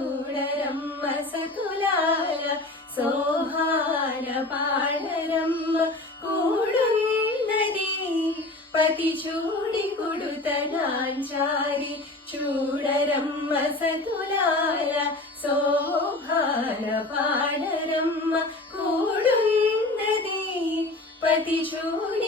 చూడరమ్మ సతులాల సోహాన పాడరమ్మ కూడున్నది పతి చూడి కుడుతనాంచారి చూడరమ్మ సతులాల సోహాన పాడరమ్మ కూడున్నది పతి చూడి